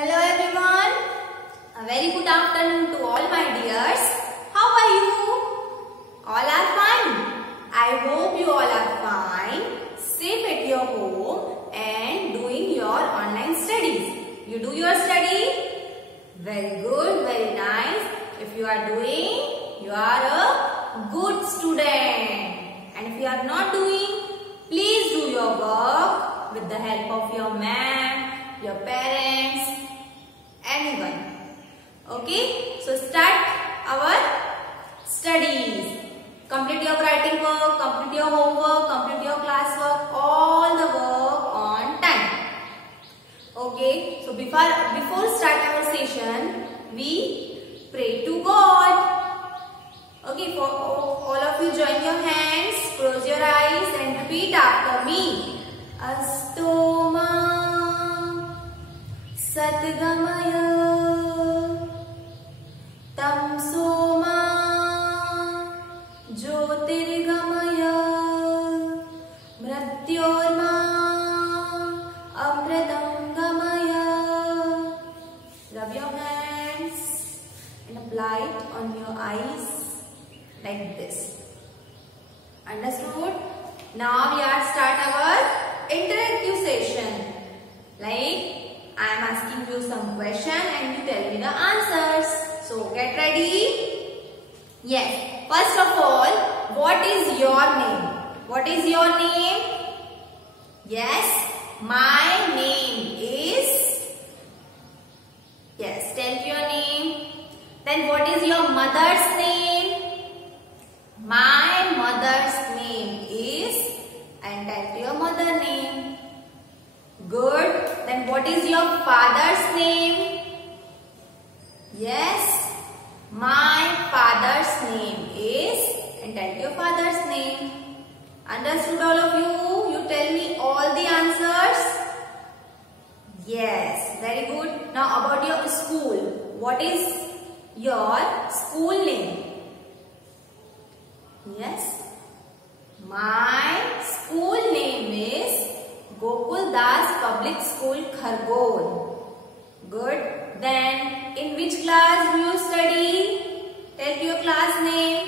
Hello everyone. A very good afternoon to all my dears. How are you? All are fine. I hope you all are fine, safe at your home and doing your online studies. You do your study? Very good, very nice. If you are doing, you are a good student. And if you are not doing, please do your work with the help of your ma'am, your parents, anyone. Okay, so start our studies. Complete your writing work, complete your homework, complete your classwork, all the work on time. Okay, so before start our session, we pray to God. Okay, for all of you, join your hands, close your eyes and repeat after me. Astoma Satgamaya Tamsoma Jyotirgamaya Mrityorma Amritangamaya. Rub your hands and apply it on your eyes like this. Understood? Now we are start our interactive session. Like I am asking you some question and you tell me the answers. So get ready. Yes. First of all, what is your name? What is your name? Yes. My name is. Yes. Tell your name. Then what is your mother's name? My mother's name is. And tell your mother name. Good. Then what is your father's name? Yes. My father's name is. And tell your father's name. Understood all of you? You tell me all the answers. Yes. Very good. Now about your school. What is your school name? Yes. My school name is Gokul Das Public School, Khargone. Good. Then, in which class do you study? Tell your class name.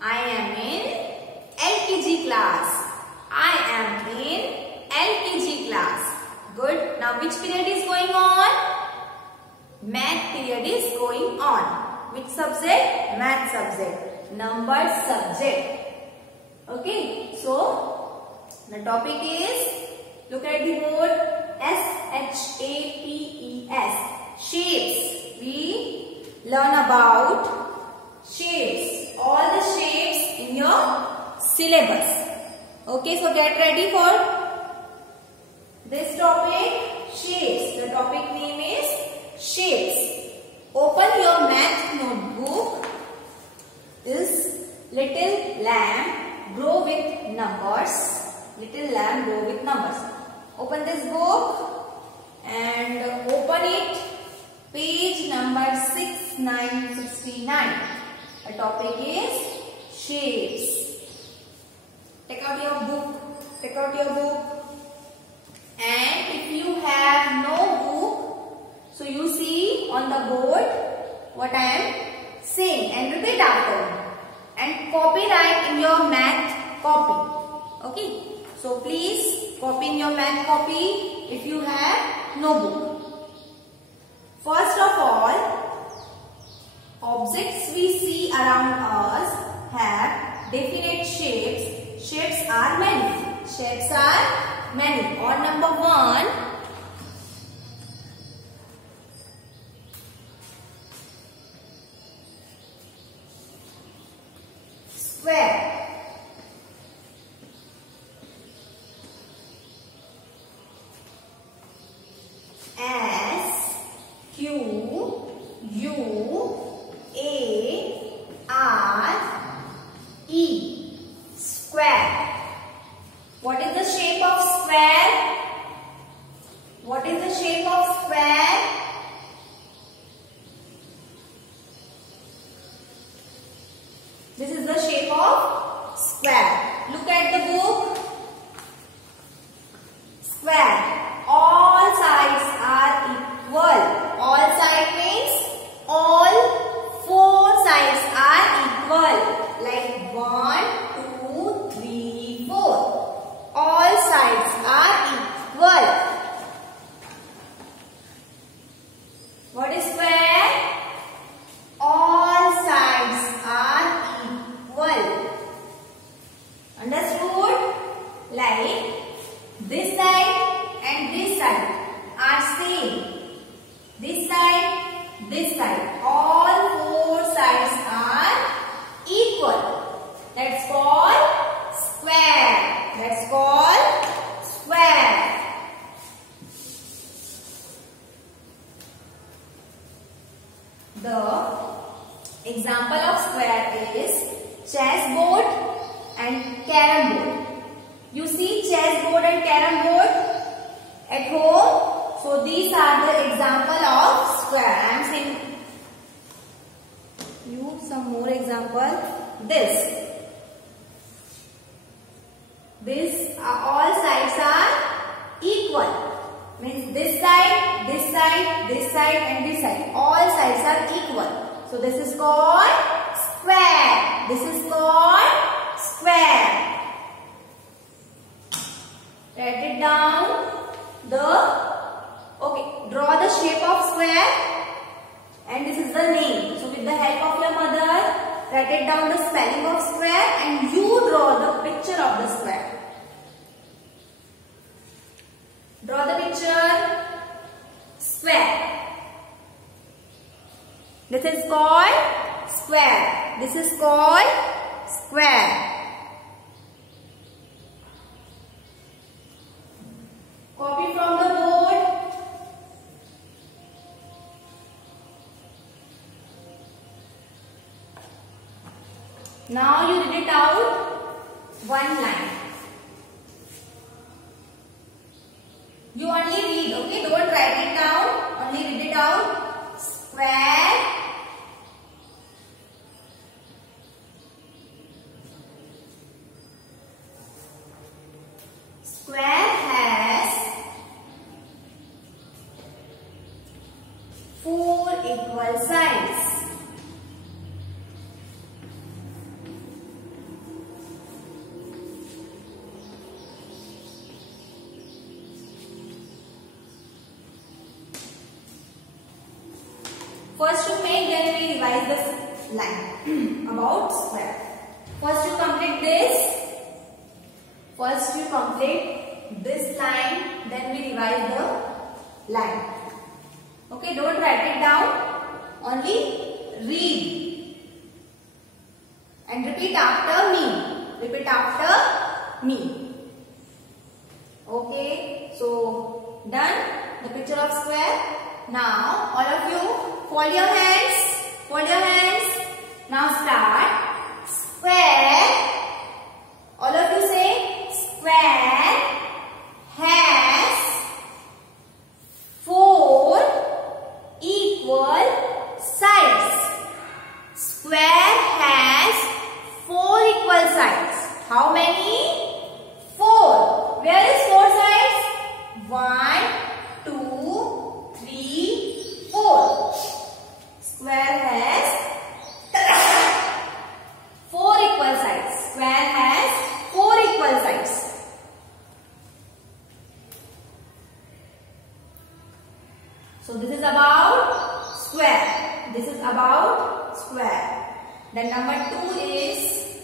I am in LKG class. I am in LKG class. Good. Now, which period is going on? Math period is going on. Which subject? Math subject. Number subject. Okay. So, the topic is, look at the board, S-H-A-P-E-S, shapes. We learn about shapes, all the shapes in your syllabus. Okay, so get ready for this topic, shapes. The topic name is shapes. Open your math notebook. Is Little Lamb Grow with Numbers. Little Lamb Grow with Numbers. Open this book and open it. Page number 6969. The topic is shapes. Take out your book. Take out your book. And if you have no book, so you see on the board what I am saying and repeat after me. And copyright in your math copy. Okay. So please copy in your math copy if you have no book. First of all, objects we see around us have definite shapes. Shapes are many. Shapes are many. On number 1, square. S Q U A R E, square. What is the shape of square? What is the shape of square? This is the shape of square. Look at the book. Square. All sides are equal. side are same. This side, all four sides are equal. That's called square. That's called square. The example of square is chessboard and carom board. You see chessboard and carom board at home. So these are the example of square. I am saying you some more example. This all sides are equal. Means this side, this side, this side and this side. All sides are equal. So this is called square. This is called square. Write it down. Draw the shape of square. And this is the name. So with the help of your mother, write it down the spelling of square and you draw the picture of the square. Draw the picture. Square. This is called square. This is called square. Copy from the board. Now you read it out one line. You only read, okay? Don't write it down. Only read it out. Square. Square has 4 equal sides. First you make, then we revise this line about square. First you complete this. First you complete this line, then we revise the line. Okay, don't write it down. Only read. And repeat after me. Repeat after me. Okay, so done the picture of square. Now all of you fold your hands. Fold your hands. Now start. Square. All of you say square has 4 equal sides. Square has 4 equal sides. How many? 4. Where is 4 sides? 1, 2, 3, 4. Square has 4 equal sides. Square has 4 equal sides. So this is about square. This is about square. Then number 2 is,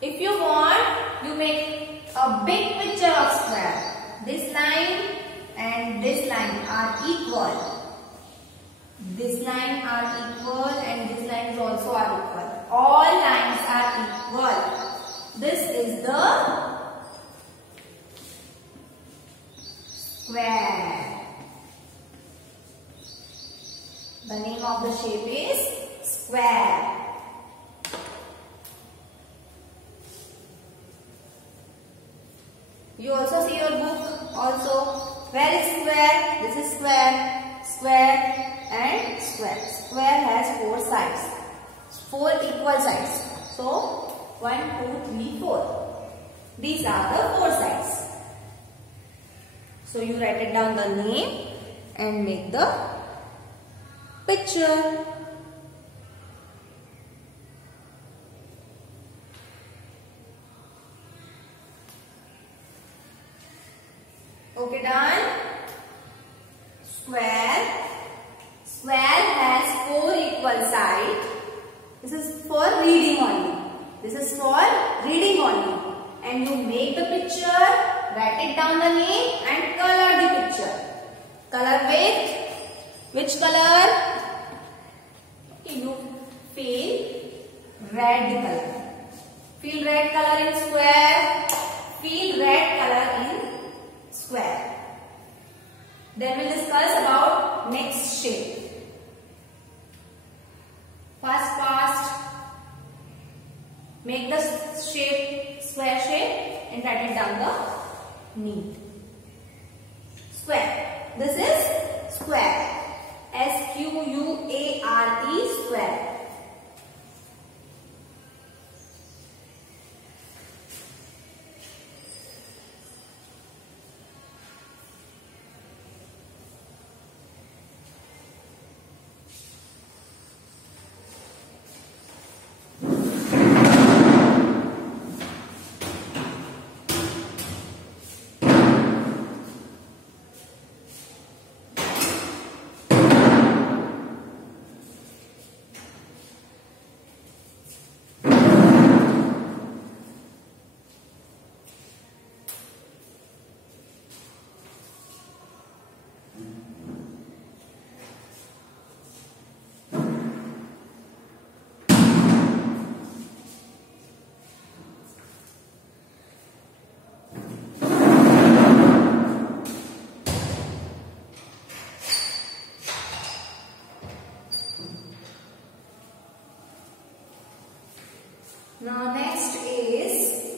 if you want, you make a big picture of square. This line and this line are equal. This line are equal and this line is also are equal. All lines are equal. This is the square. The name of the shape is square. You also see your book also. Where is square? This is square. Square and square. Square has 4 sides. 4 equal sides. So 1, 2, 3, 4. These are the 4 sides. So you write it down the name and make the picture. Okay, done. Square. Square has 4 equal sides. This is for reading only. This is for reading only. And you make the picture, write it down the name and color the picture. Color with which color? Okay, you fill red color. Fill red color in square. Fill red color in square. Then we'll discuss about next shape. Fast. Make the shape square shape and write it down the neat. Square. This is square. S-Q-U-A-R-E, square. Now next is,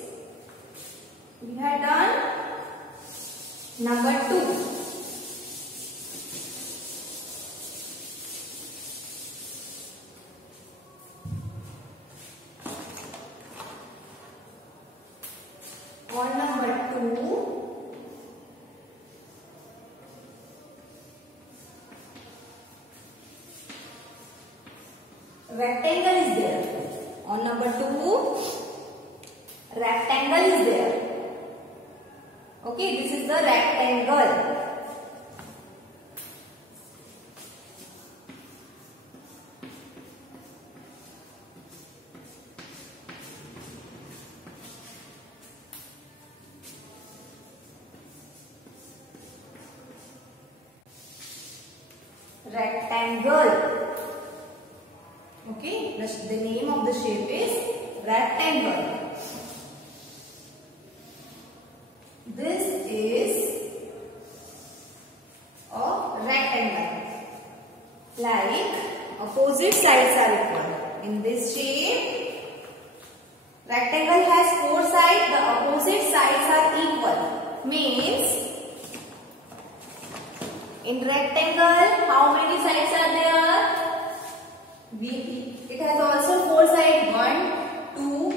we have done number 2. On number 2, rectangle is there. On number 2, rectangle is there. Okay, this is the rectangle. Rectangle. Okay, the name of the shape is rectangle. This is a rectangle. Like opposite sides are equal. In this shape, rectangle has 4 sides. The opposite sides are equal. Means in rectangle, how many sides are there? It has also 4 sides. 1, 2,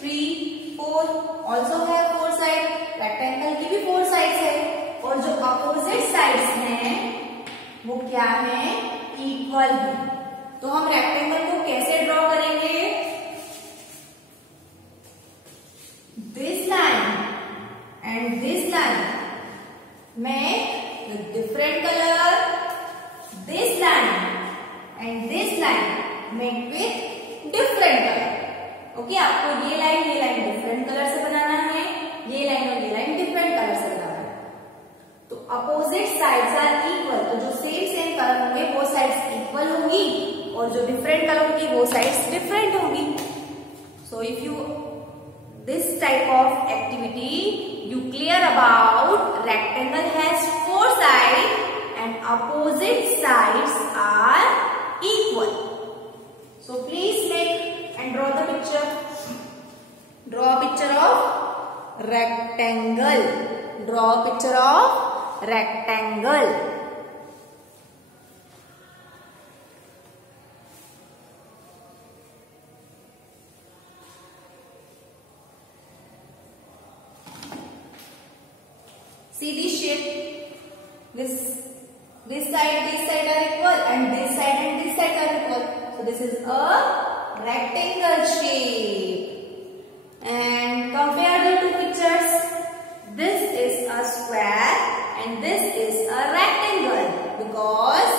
3, 4. Also have 4 sides. Rectangle की भी 4 sides है और जो opposite sides हैं वो क्या है? Equal है. तो हम रेक्टेंगल को कैसे ड्रॉ करेंगे? This line and this line make the different colour. This line and this line make with different colour. Okay, आपको ये लाइन डिफरेंट कलर से बनाना है, ये लाइन और ये लाइन डिफरेंट कलर से बनाना है. तो अपोजिट साइड्स आर इक्वल. तो जो सेम कलर होंगे वो साइड्स इक्वल होंगी और जो डिफरेंट कलर होंगी वो साइड्स डिफरेंट होंगी. So if you this type of activity you clear about rectangle has 4 sides and opposite sides are equal. So please make and draw the picture. Draw a picture of rectangle. Draw a picture of rectangle. See this shape. This side are equal and this side are equal. So this is a rectangle shape. And compare the two pictures. This is a square and this is a rectangle because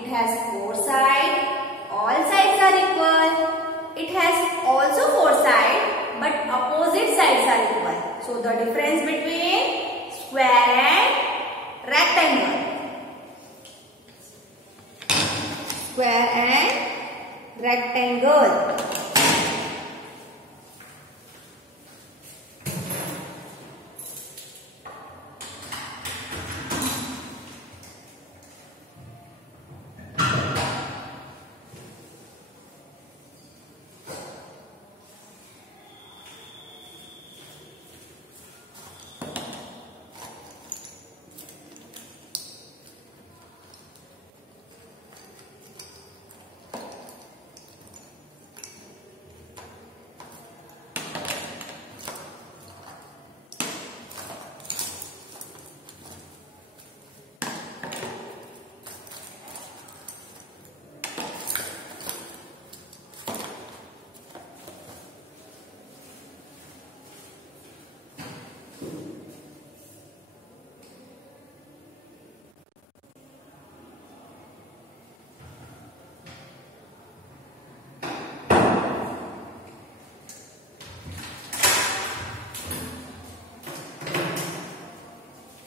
it has 4 sides. All sides are equal. It has also 4 sides but opposite sides are equal. So the difference between rectangle.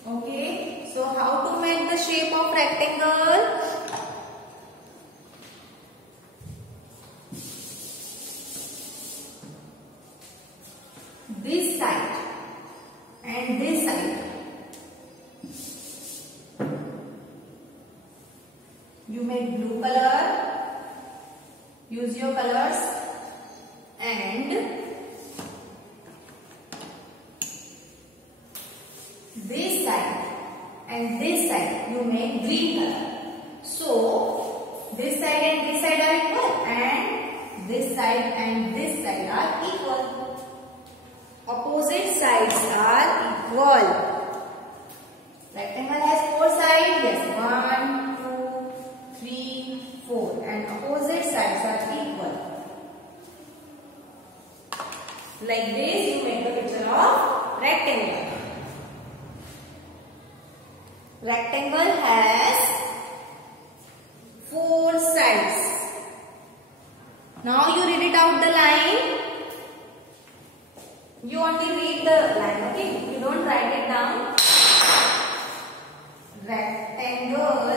Okay, so how to make the shape of rectangle? This side and this side. You make blue color. Use your colors and this side and this side you make green color. So this side and this side are equal and this side and this side are equal. Opposite sides are equal. Rectangle has 4 sides. Yes, 1, 2, 3, 4 and opposite sides are equal. Like this you make the picture of rectangle. Rectangle has 4 sides. Now you read it out the line. You only read the line, okay? You don't write it down. Rectangle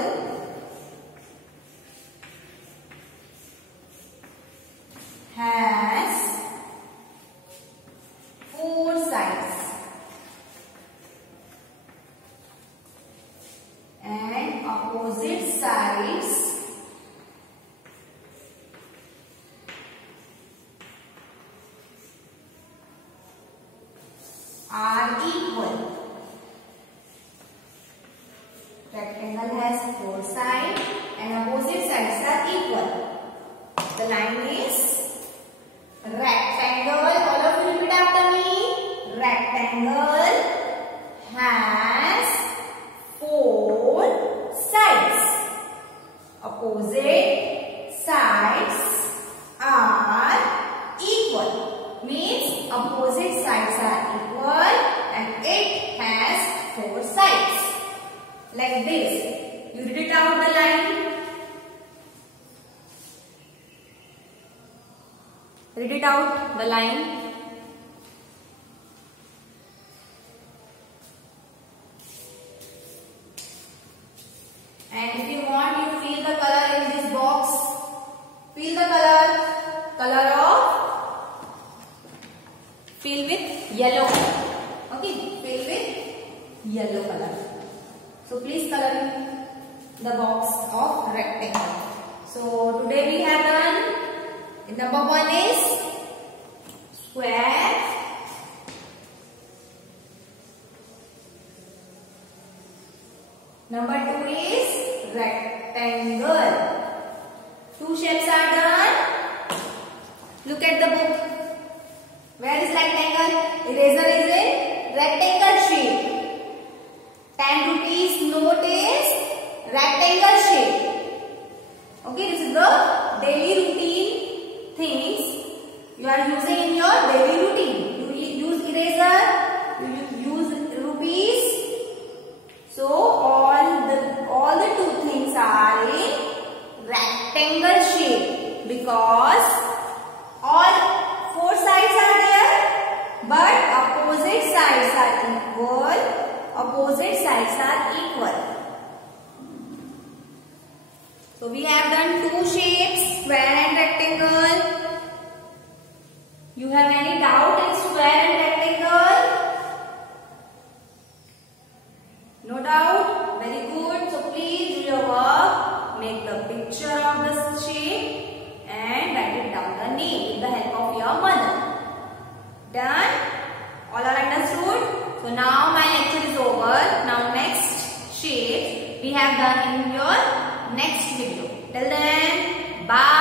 has 4 sides. And opposite sides are equal. Rectangle has 4 sides and opposite sides are equal. The line is rectangle. All of you repeat after me. Rectangle has 4 sides. Opposite sides are equal. Means opposite sides are equal and it has 4 sides. Like this. You read it out the line. Read it out the line. And if you want, you fill the color in this box. Fill the color. Color of. Fill with yellow. Okay. Fill with yellow color. So please color in the box of rectangle. So today we have done. Number 1 is square. Number 2 is rectangle. 2 shapes are done. Look at the book. Where is rectangle? Eraser is in rectangle shape. 10 rupees note is rectangle shape. Okay, this is the daily routine things you are using in your daily routine. You use eraser, you use rupees. So all the 2 things are in rectangle shape because all 4 sides are there, but opposite sides are equal. Opposite sides are equal. So we have done 2 shapes, square and rectangle. No doubt? Very good. So please do your work. Make the picture of the shape and write it down the name with the help of your mother. Done? All are understood? So now my lecture is over. Now next shape we have done in your next video. Till then, bye.